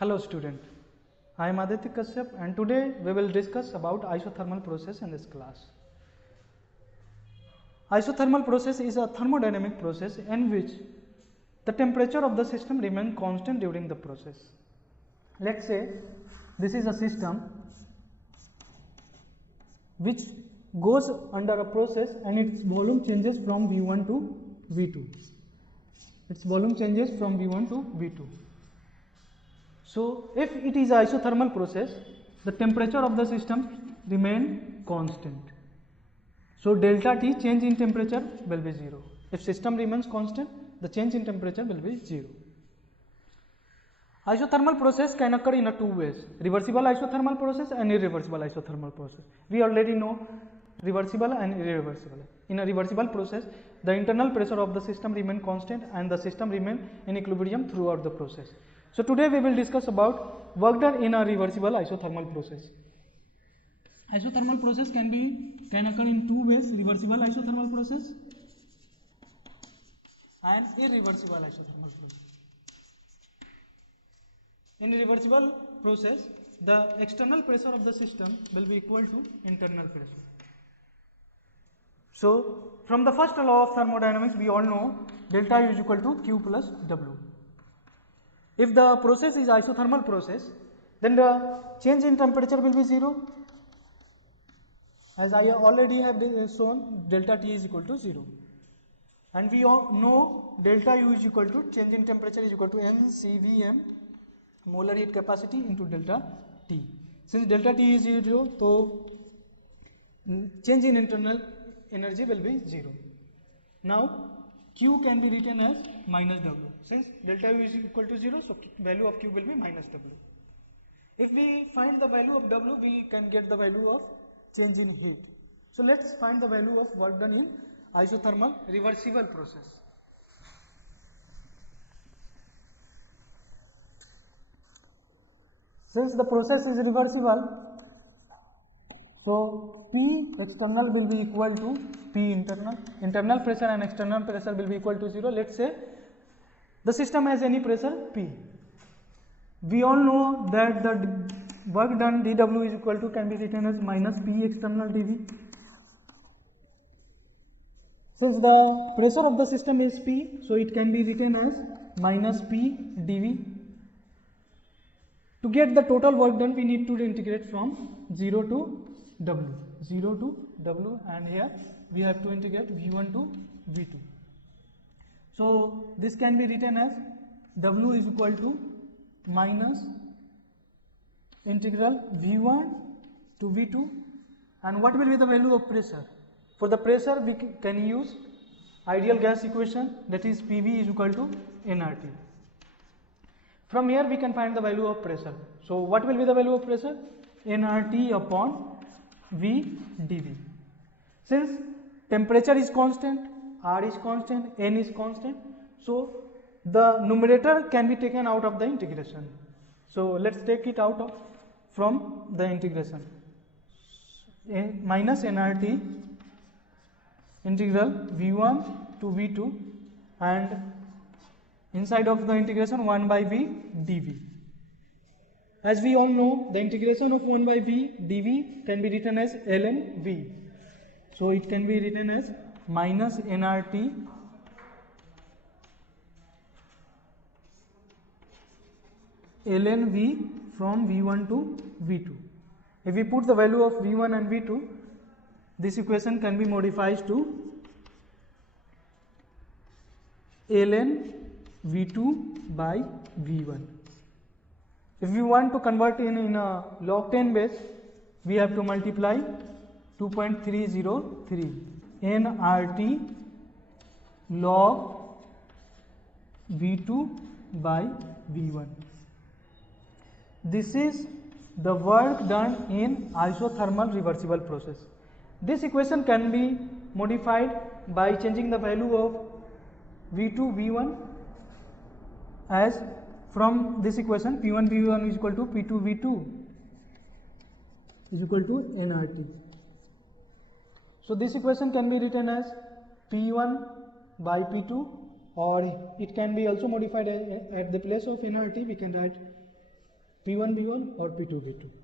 Hello student, I am Aditya Kashyap and today we will discuss about isothermal process in this class. Isothermal process is a thermodynamic process in which the temperature of the system remains constant during the process. Let's say this is a system which goes under a process and its volume changes from V1 to V2. Its volume changes from V1 to V2. So, if it is isothermal process, the temperature of the system remain constant. So, delta T change in temperature will be 0. If system remains constant, the change in temperature will be 0. Isothermal process can occur in two ways: reversible isothermal process and irreversible isothermal process. We already know reversible and irreversible. In a reversible process, the internal pressure of the system remain constant and the system remain in equilibrium throughout the process. So today we will discuss about work done in a reversible isothermal process. Isothermal process can occur in two ways: reversible isothermal process and irreversible isothermal process. In reversible process, the external pressure of the system will be equal to internal pressure. So from the first law of thermodynamics, we all know delta U is equal to Q plus W. If the process is isothermal process, then the change in temperature will be 0. As I already have shown, delta T is equal to 0. And we all know delta U is equal to change in temperature is equal to mCVm, molar heat capacity, into delta T. Since delta T is 0, so change in internal energy will be 0. Now Q can be written as minus W. Since delta U is equal to 0, so value of Q will be minus W. If we find the value of W, we can get the value of change in heat. So let's find the value of work done in isothermal reversible process. Since the process is reversible, so P external will be equal to P internal. Internal pressure and external pressure will be equal to 0. Let's say the system has any pressure P. We all know that the work done dW is equal to, can be written as minus P external dV. Since the pressure of the system is P, so it can be written as minus P dV. To get the total work done, we need to integrate from 0 to W. 0 to W, and here we have to integrate V1 to V2. So this can be written as W is equal to minus integral V1 to V2, and what will be the value of pressure? For the pressure, we can use ideal gas equation, that is PV is equal to nRT. From here we can find the value of pressure. So what will be the value of pressure? nRT upon V dV. Since temperature is constant, R is constant, N is constant, so the numerator can be taken out of the integration. So let's take it out from the integration. Minus nRT integral V1 to V2, and inside of the integration 1 by V dV. As we all know, the integration of 1 by V dV can be written as ln V. So it can be written as minus nRT ln V from V1 to V2. If we put the value of V1 and V2, this equation can be modified to ln V2 by V1. If we want to convert in a log 10 base, we have to multiply 2.303 nRT log V2 by V1. This is the work done in isothermal reversible process. This equation can be modified by changing the value of V2 V1 as from this equation P1 V1 is equal to P2 V2 is equal to nRT. So this equation can be written as P1 by P2, or it can be also modified at the place of nRT we can write P1 V1 or P2 V2.